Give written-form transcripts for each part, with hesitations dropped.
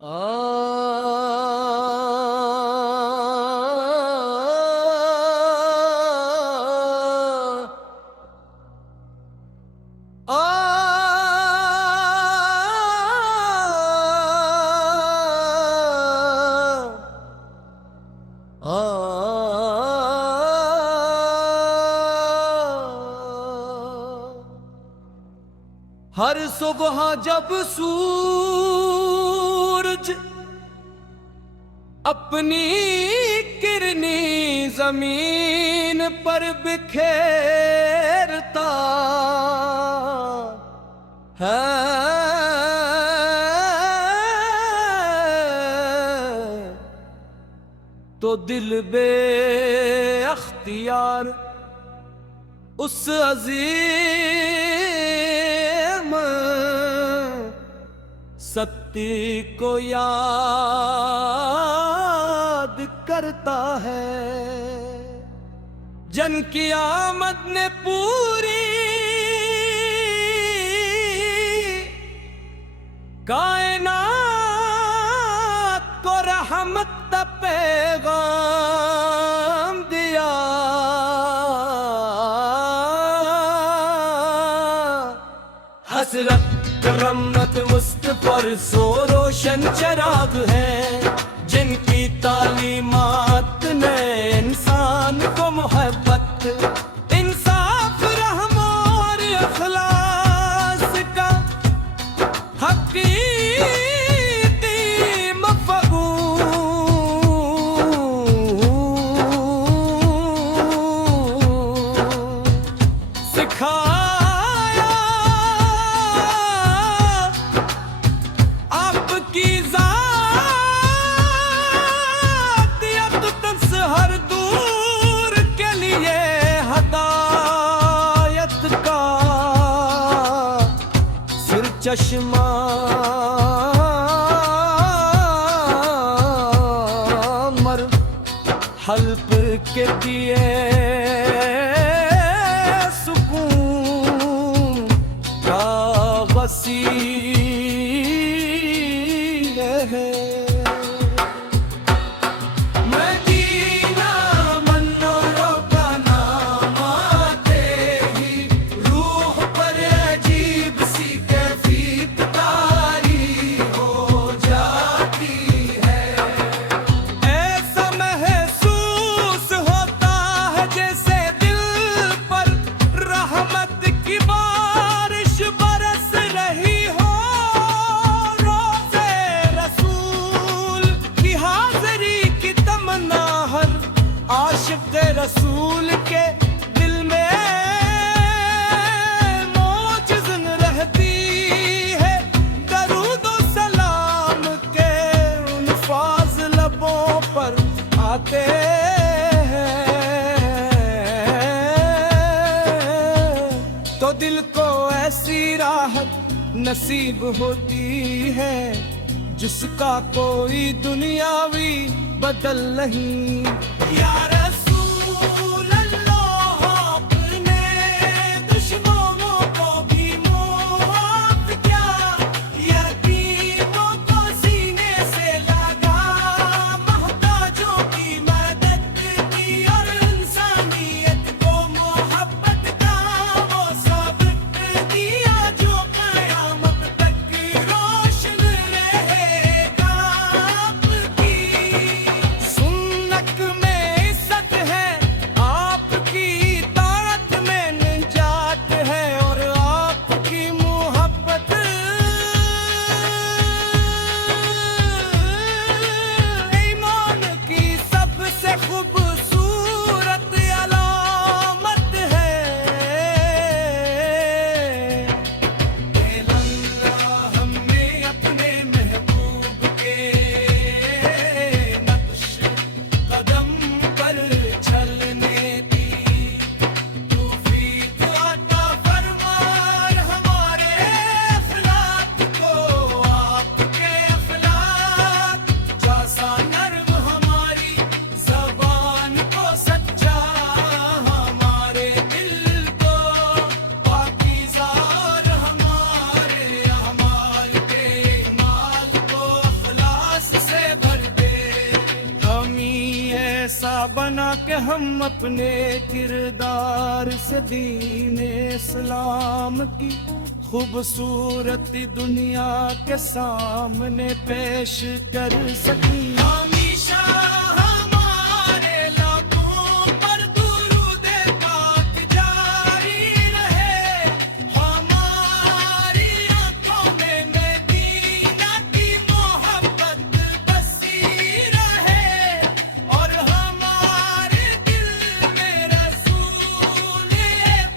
आ हर सुबह जब सूरज अपनी किरनी जमीन पर बिखेरता है, तो दिल बे-अख्तियार उस अज़ीम सत्य को याद करता है। जन की आमद ने पूरी कायनात को रहमत का पैगाम दिया। हसरत रहमत मुस्त पर सो रोशन चराग है, जिनकी तालीमात ने इंसान को मोहब्बत, इंसाफ, रहम और इखलास का हकीकी मफ़हूम सिखाया। आपकी ज़ातियत तंस हर दूर के लिए हदायत का सिर चश्मा मर हल्प के दिए सुकून का वसील है। मदीना मनोरों का नाम आते ही रूह पर अजीब सी कैफियत तारी हो जाती है। ऐसा महसूस होता है जैसे दिल पर रहमत की बारिश बरस रही हो। रोज़े रसूल की हाज़री की तमन्ना हर आशिक़ रसूल के दिल में मौजज़न रहती है। दरूद और सलाम के अल्फ़ाज़ लबों पर आते हैं, तो दिल को ऐसी राहत नसीब होती है जिसका कोई दुनियावी बदल नहीं। या रसूल अल्लाह, अपने दुश्मनों को भी मुआफ़ किया, यतीमों को सीने से लगा, मोहताजों की मदद की और इंसानियत को मोहब्बत का वो सबक दिया जो क़यामत तक रोशन रहेगा। आपकी सुन्नत में इज़्ज़त है, आप हम अपने किरदार से दीने इस्लाम की खूबसूरती दुनिया के सामने पेश कर सकी। हमेशा हमारे लबों पर दुरूद पाक जारी रहे, हमारी आंखों में मदीना की मोहब्बत बसी रहे, और हमारे दिल में रसूल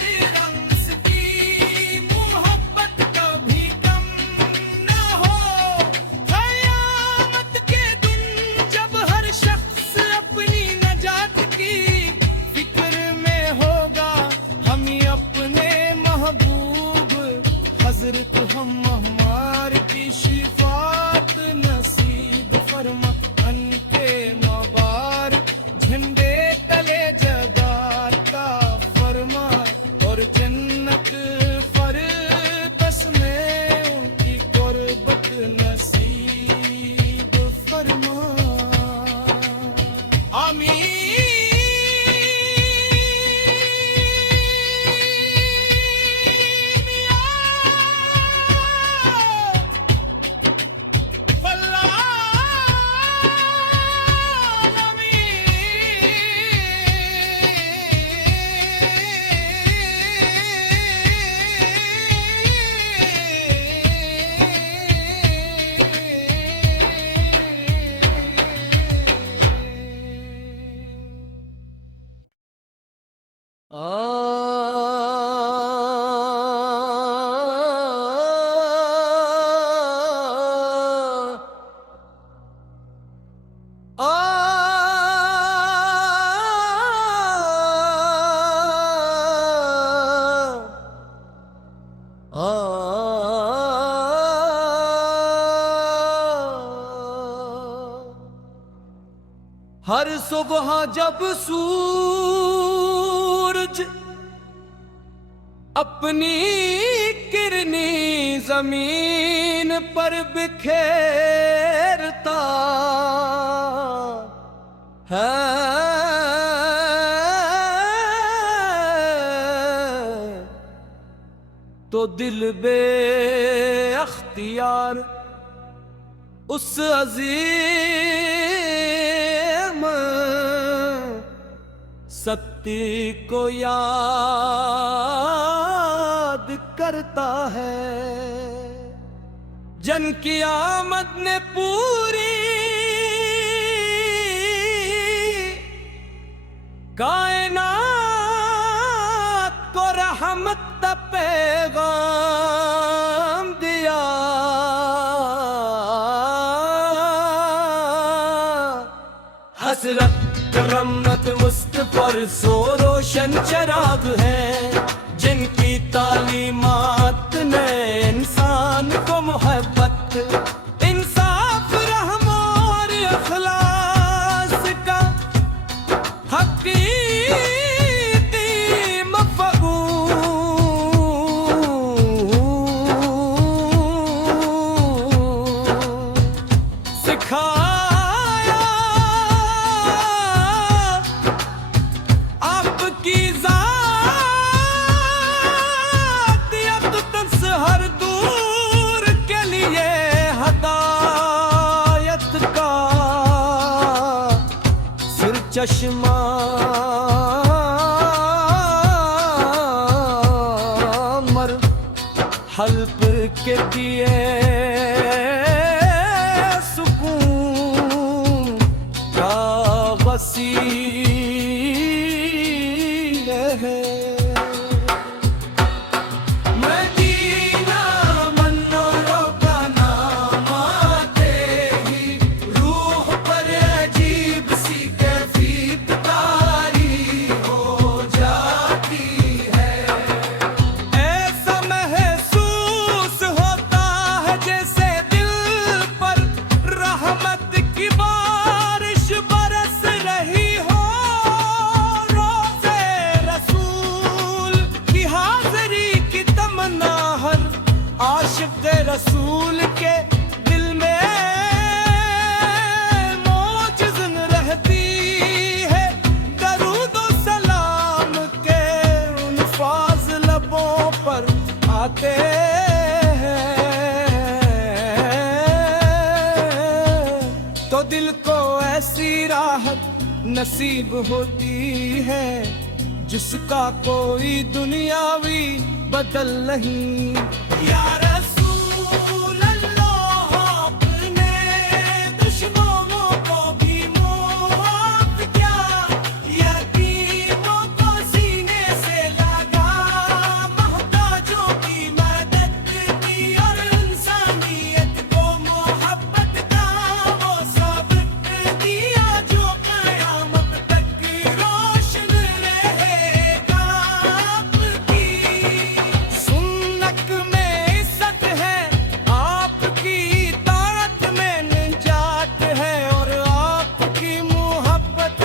तिरंस की मोहब्बत कभी कम न हो। क़यामत के दिन जब हर शख्स अपनी नजात की फिक्र में होगा, हम ही अपने महबूब हजरत हम हमार की शिफात नसीब फरमा। अनके मुबारक झंडे तले जगाता फरमा, और जन्नत फरदौस में उनकी कुर्बत नसीब फरमा। आमीन। हर सुबह जब सूरज अपनी किरनी जमीन पर बिखेरता है, तो दिल बे-अख्तियार उस अज़ीम सत्य को याद करता है। जन की आमद ने पूरी कायनात को रहमत का पैगाम दिया। हसरत रहमत मुस्त पर सो रोशन चराग है, जिनकी तालीमात ने इंसान को मोहब्बत, इंसाफ, रहम और अखलास का हकीकी मफ़हूम सिखाया। आपकी ज़ात यक़्ज़त हर दूर के लिए हदायत का सिर चश्मा मर हल्प के दिए सुकून का वसील है। मदीना मनोरों का नाम आते ही रूह पर अजीब सी कैफियत तारी हो जाती है। ऐसा महसूस होता है दिल को ऐसी राहत नसीब होती है जिसका कोई दुनियावी बदल नहीं। या रसूल अल्लाह, अपने दुश्मनों को भी माफ किया, यतीमों को सीने से लगा, मोहताजों की मदद की और इंसानियत को मोहब्बत का वो सबक दिया जो क़यामत तक रोशन रहेगा आपकी। सुन्नत में इज्जत है, आपकी ताकत में निजात है और आपकी मोहब्बत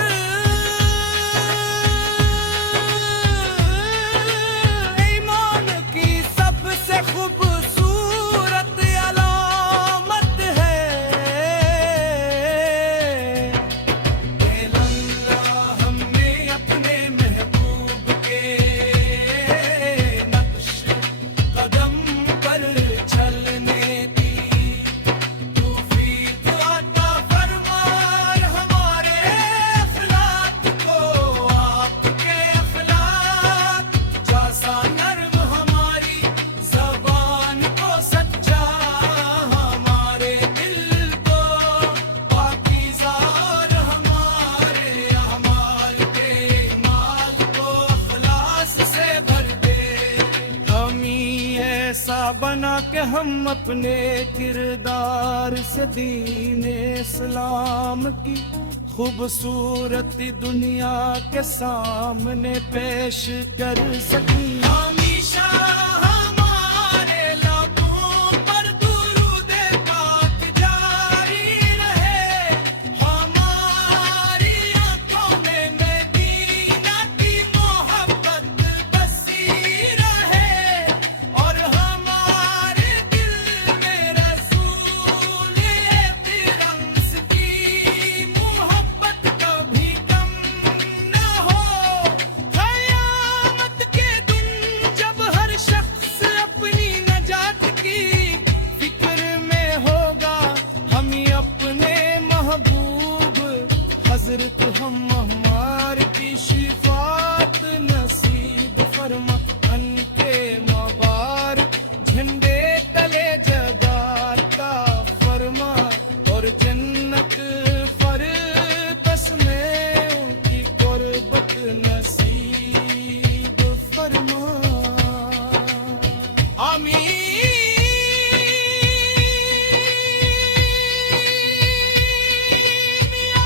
ईमान की सबसे खूबसूरत अलामत है। अल्लाह हमें अपने महबूब के नक्श कदम पर चलने दी, तौफीक अता फरमाए हमारे अखलाक को, आपके अखलाक जैसा नर्म हमारी ज़बान को सच्चा, हमारे दिल को पाकीज़ा और हमारे अमाल के माल को अखलास से भर दे। हमी ऐसा बना के हम अपने किरदार से दीन इस्लाम की खूबसूरती दुनिया के सामने पेश कर सकी। हमेशा हमारे लबों पर दुरूद पाक जारी रहे, हमारी आंखों में मदीना की मोहब्बत बसी रहे और हमारे दिल में रसूल तिरंस की मोहब्बत कभी कम न हो। क़यामत के दिन जब हर शख्स अपनी नजात की फिक्र में होगा, हम ही अपने महबूब हजरत हम हमार की शिफात नसीब फरमा। उनके मुबारक झंडे तले जगाता फरमा और जन्नत फरदौस में उनकी गुर्बत नसीब फरमा। आमीन या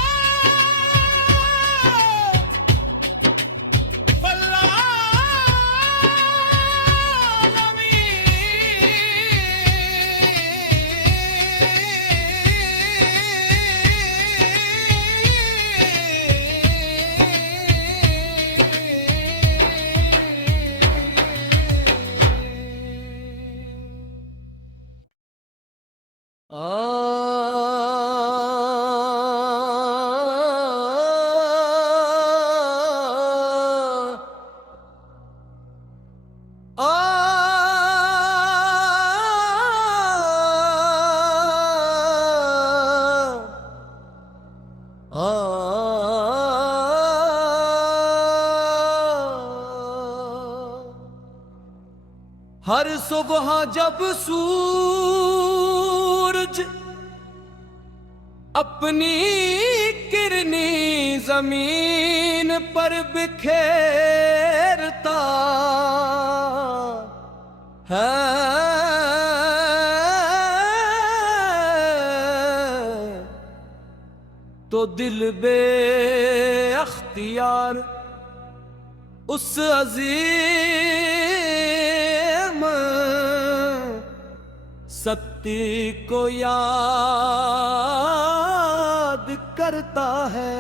हर सुबह जब सूरज अपनी किरनी जमीन पर बिखेरता है, तो दिल बे-अख्तियार उस अज़ीम सत्य को याद करता है।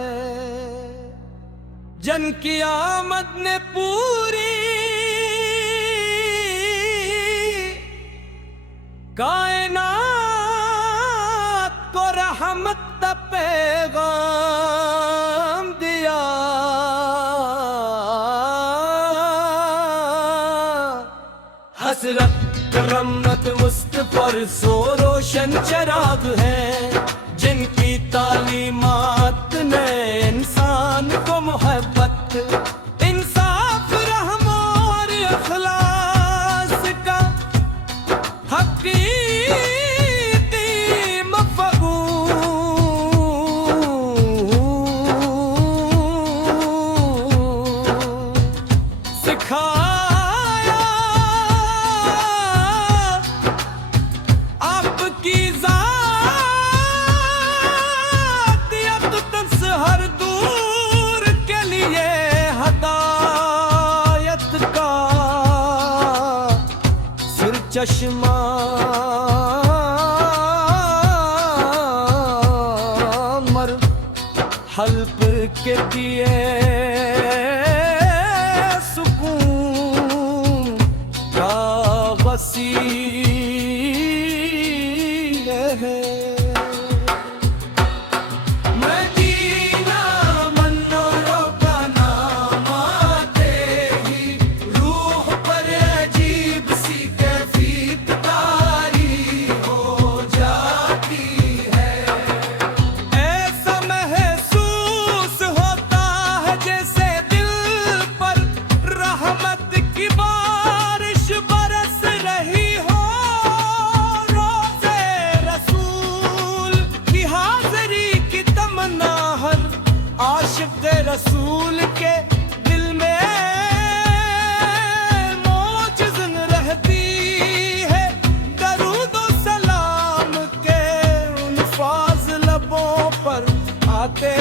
जन की आमद ने पूरी कायनात को रहमत का पैगाम दिया। हसरत रहमत मुस्त पर सो रोशन चराग है, जिन इनकी तालीमात ने इंसान को मोहब्बत, इंसाफ, रहम और अखलास का हकीकी मफ़हूम सिखाया। आपकी ज़ातियत तंस हर दूर के लिए हदायत का सिर चश्मा मर हल्क के दिए सुकून का वसील है। मदीना मनोरों का नाम आते ही रूह पर अजीब सी कैफियत तारी हो जाती है। ऐसा महसूस होता है जैसे दिल पर रहमत की बारिश बरस रही हो। रोज़े रसूल की हाज़री की तमन्ना हर आशिक़ रसूल के दिल में मौजज़न रहती है। दरूद व सलाम के अल्फाज़ लबों पर आते